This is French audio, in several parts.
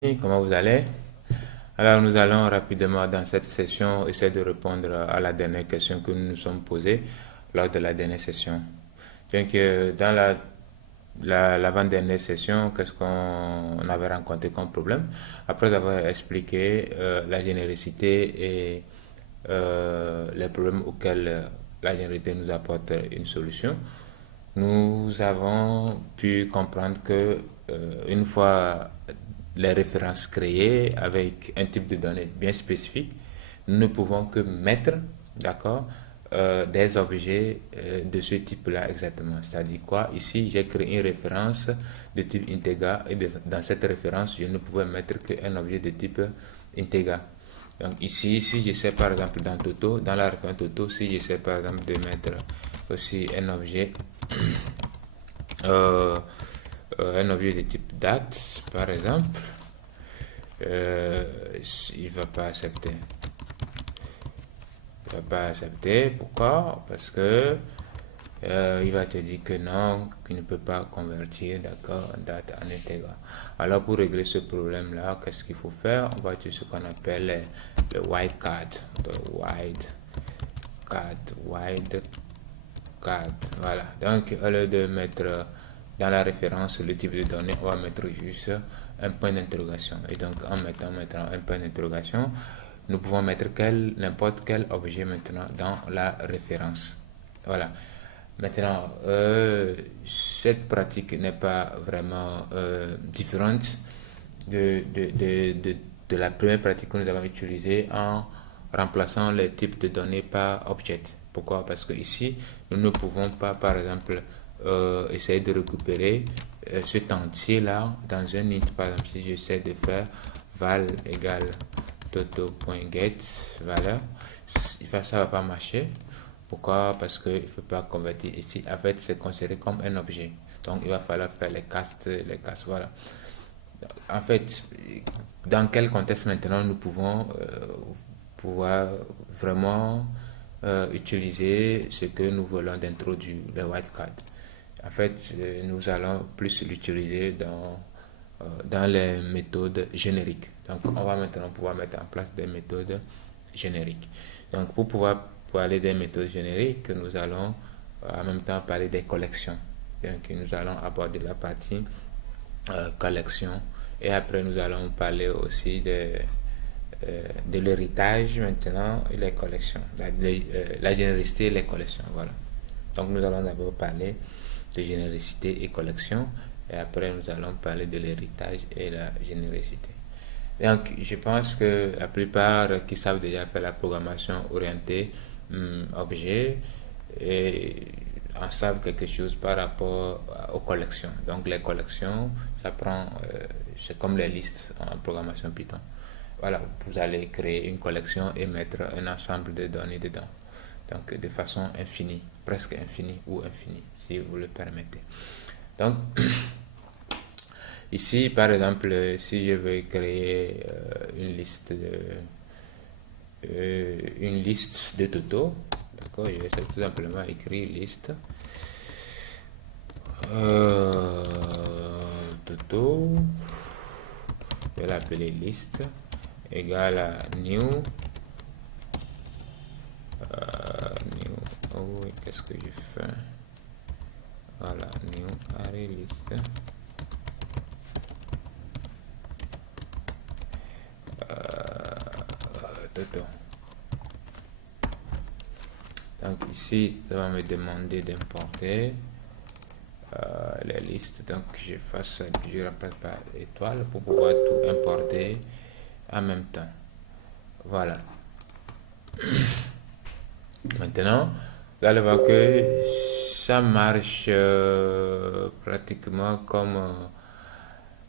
Comment vous allez? Alors, nous allons rapidement dans cette session essayer de répondre à la dernière question que nous nous sommes posée lors de la dernière session. Donc, dans l'avant-dernière session, qu'est-ce qu'on avait rencontré comme problème? Après avoir expliqué la généricité et les problèmes auxquels la généralité nous apporte une solution, nous avons pu comprendre que une fois les références créées avec un type de données bien spécifique, nous ne pouvons que mettre, d'accord, des objets de ce type-là exactement. C'est-à-dire quoi? Ici, j'ai créé une référence de type integer et dans cette référence, je ne pouvais mettre qu'un objet de type integer. Donc ici, si j'essaie par exemple dans Toto, dans la référence Toto, si j'essaie par exemple de mettre aussi euh, un objet de type date, par exemple, euh, il va pas accepter. Il va pas accepter. Pourquoi? Parce que il va te dire que non, qu'il ne peut pas convertir, d'accord, date en intégral. Alors pour régler ce problème-là, qu'est-ce qu'il faut faire? On va utiliser ce qu'on appelle le wildcard. Le wildcard. Voilà. Donc au lieu de mettre dans la référence le type de données, on va mettre juste un point d'interrogation. Et donc en mettant un point d'interrogation, nous pouvons mettre n'importe quel objet maintenant dans la référence. Voilà. Maintenant, cette pratique n'est pas vraiment différente de la première pratique que nous avons utilisée en remplaçant les types de données par object. Pourquoi? Parce que ici, nous ne pouvons pas, par exemple, essayer de récupérer cet entier-là dans un int. Par exemple, si j'essaie de faire val égale toto.get valeur, ça ne va pas marcher. Pourquoi? Parce qu'il ne peut pas convertir ici. En fait, c'est considéré comme un objet. Donc, il va falloir faire les castes, voilà. En fait, dans quel contexte maintenant nous pouvons pouvoir vraiment utiliser ce que nous voulons d'introduire, le wildcard. En fait, nous allons plus l'utiliser dans les méthodes génériques. Donc, on va maintenant pouvoir mettre en place des méthodes génériques. Donc, pour pouvoir parler des méthodes génériques, nous allons en même temps parler des collections. Donc, nous allons aborder la partie collection et après nous allons parler aussi de l'héritage maintenant et les collections, la généricité et les collections. Voilà. Donc, nous allons d'abord parler de généricité et collection et après nous allons parler de l'héritage et la généricité. Donc, je pense que la plupart qui savent déjà faire la programmation orientée objet et en savent quelque chose par rapport aux collections. Donc, les collections, c'est comme les listes en programmation Python. Voilà, vous allez créer une collection et mettre un ensemble de données dedans. Donc, de façon infinie, presque infinie ou infinie, si vous le permettez. Donc, ici, par exemple, si je veux créer une liste de Toto, d'accord, je vais tout simplement écrire liste euh, Toto, je vais l'appeler liste égale à new, oh oui, qu'est-ce que je fais? Voilà, new array liste. Toto. Donc ici, ça va me demander d'importer les listes. Donc je remplace par étoile pour pouvoir tout importer en même temps. Voilà. Maintenant, vous allez voir que ça marche pratiquement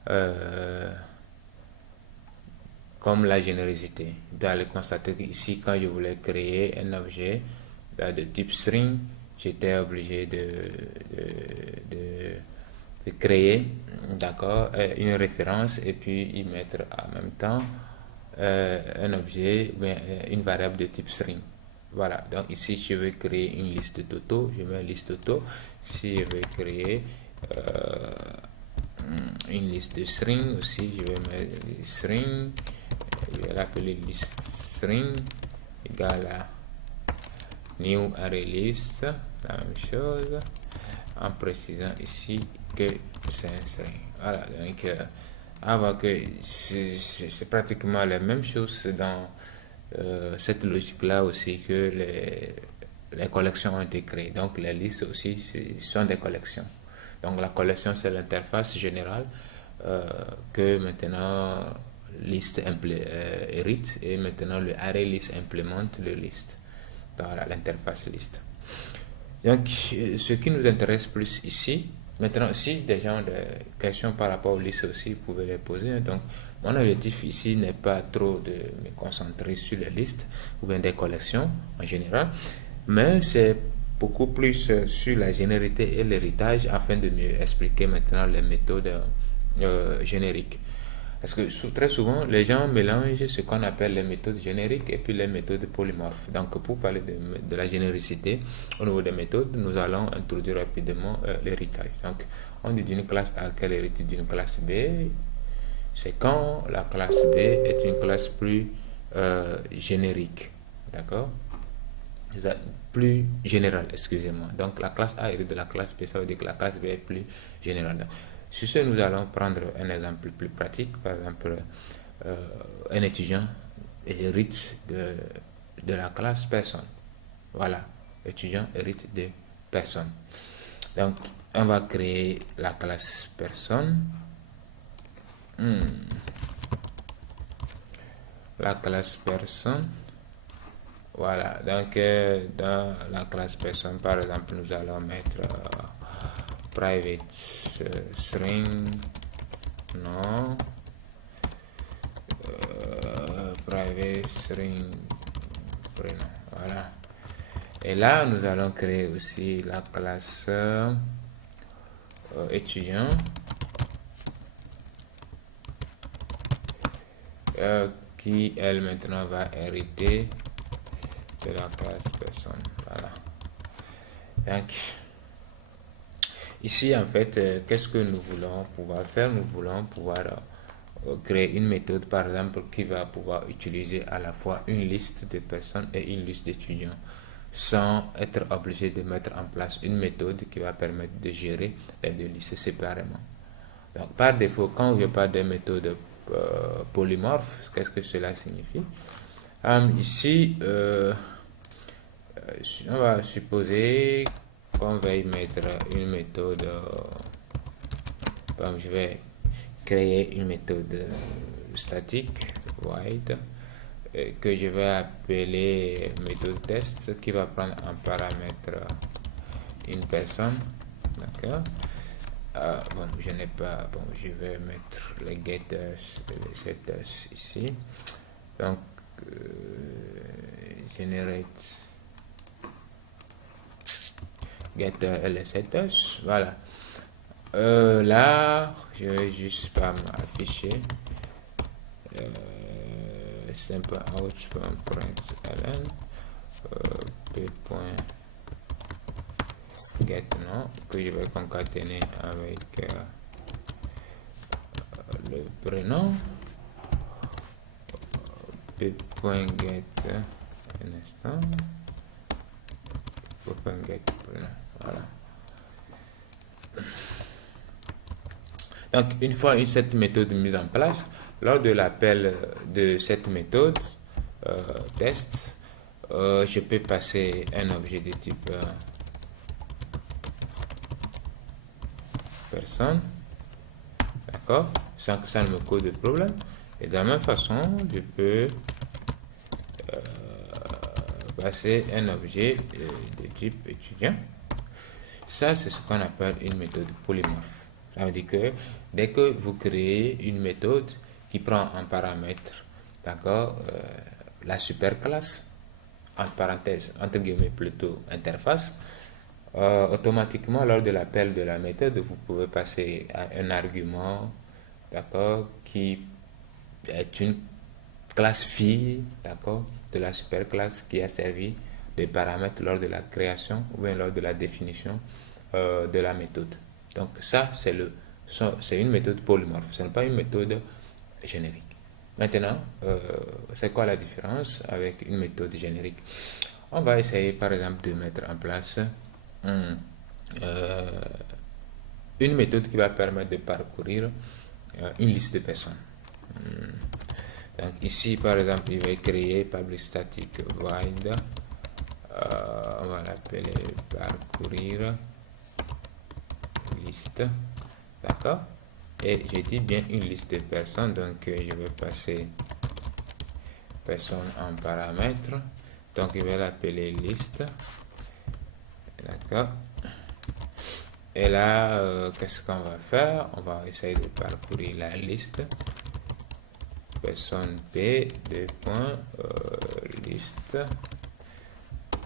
euh, comme la générosité. Vous allez constater qu'ici, quand je voulais créer un objet de type string, j'étais obligé de créer, d'accord, une référence et puis y mettre en même temps un objet, une variable de type string. Voilà, donc ici je vais créer une liste Toto, je mets liste Toto. Si je vais créer une liste de string aussi. Je vais mettre des string. Je vais l'appeler liste string égale à new array list, la même chose, en précisant ici que c'est un string. Voilà, donc avant que c'est pratiquement la même chose dans cette logique là aussi que les collections ont été créées. Donc les listes aussi sont des collections. Donc la collection c'est l'interface générale que maintenant list hérite, et maintenant le array list implémente le list dans l'interface list. Donc ce qui nous intéresse plus ici, maintenant si des gens des questions par rapport aux listes aussi, vous pouvez les poser. Donc mon objectif ici n'est pas trop de me concentrer sur les listes ou bien des collections en général, mais c'est beaucoup plus sur la généralité et l'héritage afin de mieux expliquer maintenant les méthodes génériques. Parce que très souvent, les gens mélangent ce qu'on appelle les méthodes génériques et puis les méthodes polymorphes. Donc, pour parler de la généricité au niveau des méthodes, nous allons introduire rapidement l'héritage. Donc, on dit d'une classe A qu'elle hérite d'une classe B. C'est quand la classe B est une classe plus générique. D'accord? Plus générale, excusez-moi. Donc, la classe A hérite de la classe B, ça veut dire que la classe B est plus générale. Donc, sur ce, nous allons prendre un exemple plus pratique. Par exemple, un étudiant hérite de la classe personne. Voilà, étudiant hérite de personne. Donc, on va créer la classe personne. La classe personne. Voilà, donc dans la classe personne, par exemple, nous allons mettre private string, non, private string prénom, voilà. Et là, nous allons créer aussi la classe étudiant qui, elle, maintenant va hériter de la classe personne. Voilà. Donc, ici, en fait, qu'est-ce que nous voulons pouvoir faire? Nous voulons pouvoir créer une méthode, par exemple, qui va pouvoir utiliser à la fois une liste de personnes et une liste d'étudiants, sans être obligé de mettre en place une méthode qui va permettre de gérer les deux listes séparément. Donc, par défaut, quand je parle de méthode polymorphe, qu'est-ce que cela signifie? Ici, on va supposer qu'on va y mettre une méthode. Je vais créer une méthode statique, void, que je vais appeler méthode test, qui va prendre en paramètre une personne. D'accord. Bon, je n'ai pas. Bon, je vais mettre les getters et les setters ici. Donc, generate getter et les setters. Voilà. Là, je vais juste pas m'afficher. Simple out.println p.get non, que je vais concaténer avec le prénom p.get un instant p.get prénom. Voilà. Donc, une fois cette méthode mise en place, lors de l'appel de cette méthode test, je peux passer un objet de type personne, d'accord, sans que ça ne me cause de problème. Et de la même façon, je peux passer un objet de type étudiant. Ça, c'est ce qu'on appelle une méthode polymorphe. Ça veut dire que dès que vous créez une méthode qui prend en paramètre, d'accord, la superclasse, entre parenthèses, entre guillemets plutôt interface, automatiquement lors de l'appel de la méthode, vous pouvez passer à un argument, d'accord, qui est une classe fille, d'accord, de la superclasse qui a servi de paramètres lors de la création ou bien lors de la définition de la méthode. Donc ça, c'est le C'est une méthode polymorphe, ce n'est pas une méthode générique. Maintenant, c'est quoi la différence avec une méthode générique? On va essayer par exemple de mettre en place un, euh, une méthode qui va permettre de parcourir une liste de personnes. Donc ici par exemple, je vais créer public static void, on va l'appeler parcourir liste, d'accord? Et je dis bien une liste de personnes, donc je vais passer personne en paramètre, donc je vais l'appeler liste, d'accord? Et là, qu'est-ce qu'on va faire? On va essayer de parcourir la liste. Personne P, deux points, liste.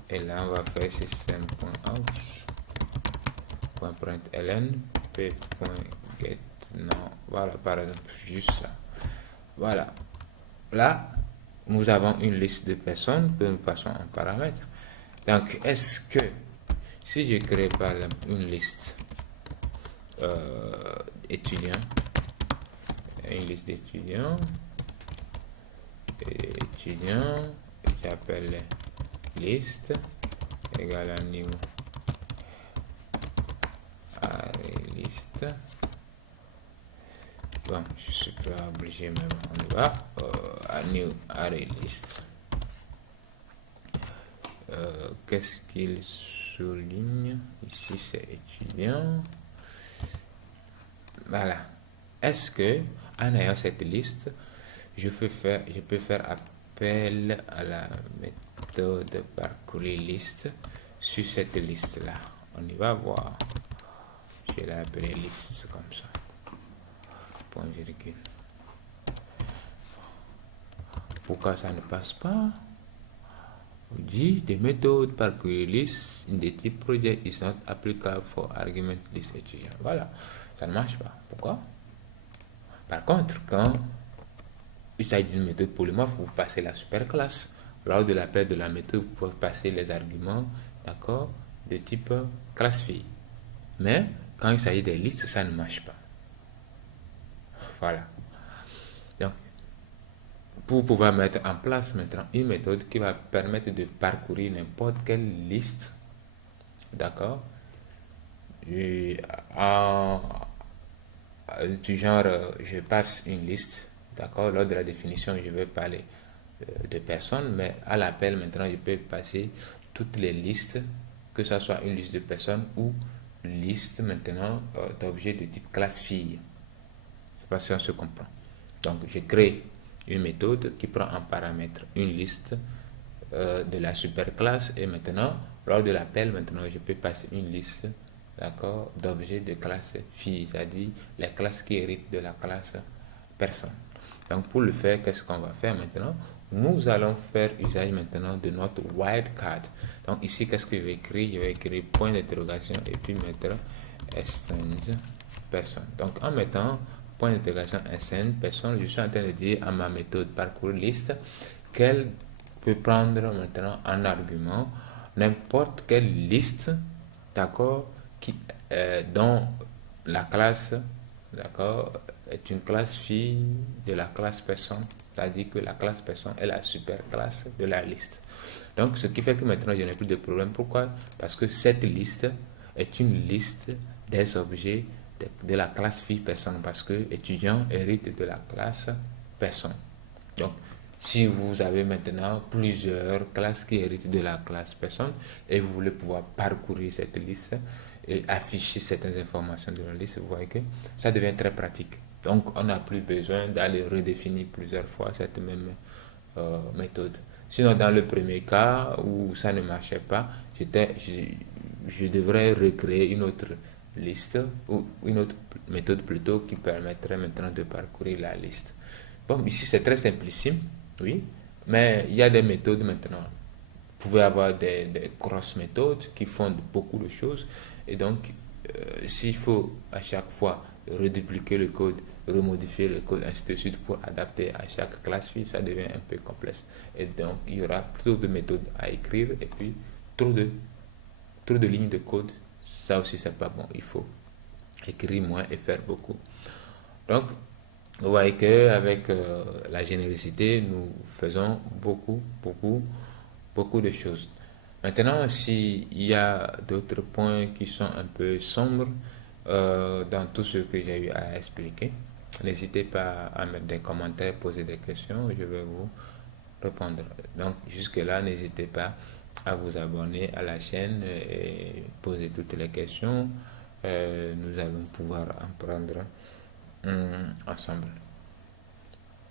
Et là, on va faire système.out.println, p.get. Non, voilà, par exemple, juste ça. Voilà. Là, nous avons une liste de personnes que nous passons en paramètre. Donc, est-ce que si je crée par exemple une liste étudiants, une liste d'étudiants, j'appelle liste égale à new array liste. Bon, je suis pas obligé, mais on y va. À new array list. Qu'est-ce qu'il souligne ici? C'est étudiant. Voilà. Est-ce que en ayant cette liste, je peux faire appel à la méthode parcourir liste sur cette liste là? On y va voir. Je vais l'appeler liste comme ça. Point virgule. Pourquoi ça ne passe pas? On dit the method parcourir list in the type project is not applicable for argument list étudiant. Voilà, ça ne marche pas. Pourquoi? Par contre, quand il s'agit d'une méthode polymorphe, vous passez la superclasse. Lors de l'appel de la méthode, vous pouvez passer les arguments, d'accord, de type classe fille. Mais quand il s'agit des listes, ça ne marche pas. Voilà. Donc, pour pouvoir mettre en place maintenant une méthode qui va permettre de parcourir n'importe quelle liste, d'accord, du genre, je passe une liste, d'accord, lors de la définition, je vais parler de personnes, mais à l'appel, maintenant, je peux passer toutes les listes, que ce soit une liste de personnes ou liste, maintenant, d'objets de type classe fille. Je ne sais pas si on se comprend. Donc, je crée une méthode qui prend en paramètre une liste de la superclasse et maintenant, lors de l'appel, maintenant, je peux passer une liste, d'accord, d'objets de classe fille, c'est-à-dire les classes qui héritent de la classe personne. Donc, pour le faire, qu'est-ce qu'on va faire maintenant? Nous allons faire usage maintenant de notre wildcard. Donc, ici, qu'est-ce que je vais écrire? Je vais écrire point d'interrogation et puis mettre extend personne. Donc, en mettant point d'interrogation extend personne, je suis en train de dire à ma méthode parcours liste qu'elle peut prendre maintenant en argument n'importe quelle liste, d'accord, dont la classe, d'accord, est une classe fille de la classe personne, c'est-à-dire que la classe personne est la super classe de la liste. Donc, ce qui fait que maintenant, je n'ai plus de problème. Pourquoi? Parce que cette liste est une liste des objets de la classe fille personne, parce que étudiant hérite de la classe personne. Donc, si vous avez maintenant plusieurs classes qui héritent de la classe personne et vous voulez pouvoir parcourir cette liste et afficher certaines informations de la liste, vous voyez que ça devient très pratique. Donc, on n'a plus besoin d'aller redéfinir plusieurs fois cette même méthode. Sinon, dans le premier cas où ça ne marchait pas, je devrais recréer une autre liste ou une autre méthode plutôt qui permettrait maintenant de parcourir la liste. Bon, ici c'est très simplissime, oui, mais il y a des méthodes maintenant. Vous pouvez avoir des grosses méthodes qui font beaucoup de choses et donc s'il faut à chaque fois redupliquer le code, remodifier le code, ainsi de suite pour adapter à chaque classe fille, ça devient un peu complexe. Et donc il y aura plutôt de méthodes à écrire et puis trop de lignes de code, ça aussi c'est pas bon. Il faut écrire moins et faire beaucoup. Donc, vous voyez qu'avec la générosité, nous faisons beaucoup de choses. Maintenant, s'il y a d'autres points qui sont un peu sombres dans tout ce que j'ai eu à expliquer, n'hésitez pas à mettre des commentaires, poser des questions, je vais vous répondre. Donc, jusque-là, n'hésitez pas à vous abonner à la chaîne et poser toutes les questions. Nous allons pouvoir en prendre ensemble.